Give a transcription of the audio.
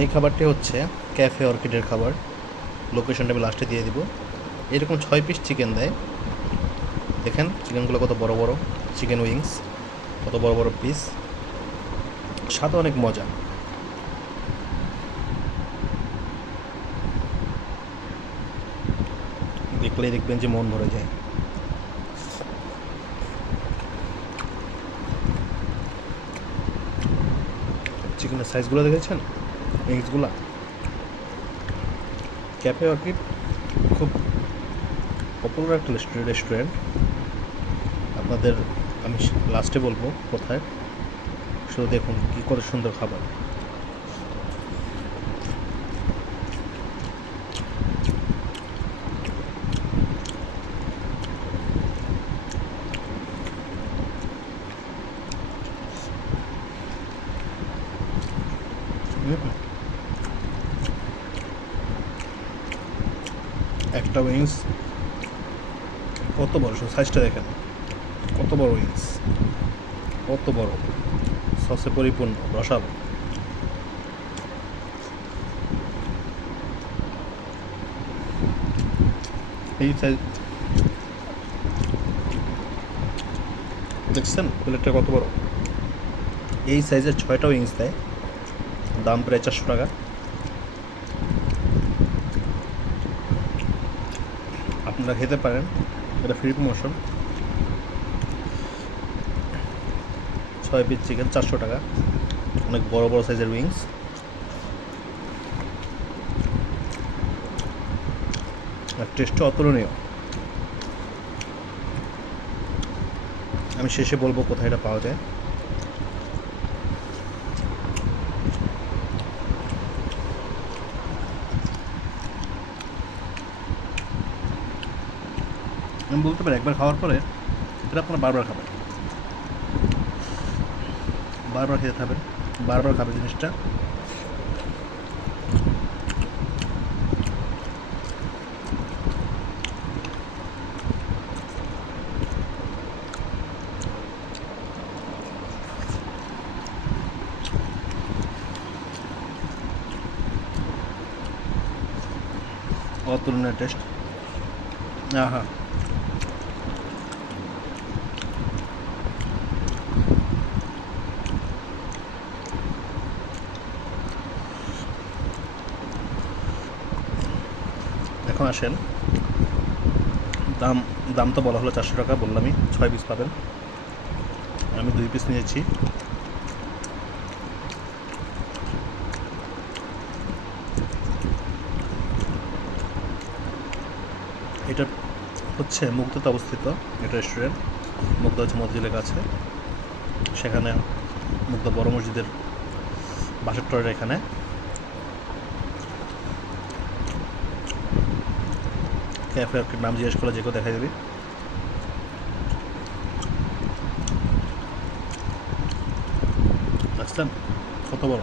এই খাবারটি হচ্ছে ক্যাফে অর্কিডের খাবার। লোকেশনটা আমি লাস্টে দিয়ে দিব। এরকম 6 পিস চিকেন দেয়। দেখেন চিকেনগুলো কত বড় বড়, চিকেন উইংস কত বড় বড় পিস, স্বাদ অনেক মজা। দেখলেই দেখবেন যে মন ভরে যায়। চিকেনের সাইজগুলো দেখেছেন, উইংসগুলা। ক্যাফে অর্কিড খুব পপুলার একটা রেস্টুরেন্ট। আপনাদের আমি লাস্টে বলবো কোথায়, শুধু দেখুন কী করে সুন্দর খাবার। একটা উইংস কত বড়, শুধু সাইজটা দেখেন কত বড় উইংস, কত বড়, সসে পরিপূর্ণ, রসালো। এই সাইজ দেখছেন প্লেটটা কত বড়। এই সাইজের 6টা উইংস দেয়, দাম প্রায় 400 টাকা। আপনারা খেতে পারেন, এটা ফ্রি প্রমোশন। 6 পিস চিকেন 400 টাকা, অনেক বড় বড় সাইজের উইংস। আর টেস্টও অতুলনীয়। আমি শেষে বলবো কোথায় এটা পাওয়া যায়। আমি বলতে পারি একবার খাওয়ার পরে এটা আপনারা বারবার খাবেন, বারবার খেতে থাকবেন, বারবার খাবে জিনিসটা। অতুলনীয় টেস্ট। হ্যাঁ, এখন আসেন, দাম দাম তো বলা হলো 400 টাকা, বললামই 6 পিস পাবেন। আমি 2 পিস নিয়েছি। এটা হচ্ছে মুগদাতে অবস্থিত, এটা রেস্টুরেন্ট। মুগদা হচ্ছে মসজিদের কাছে, সেখানে মুগদা বড় মসজিদের বাসার টরের এখানে। ক্যাফে অর্কিড নাম জিজ্ঞেস করলে যে কেউ দেখাই দেবে। আসছেন কত বড়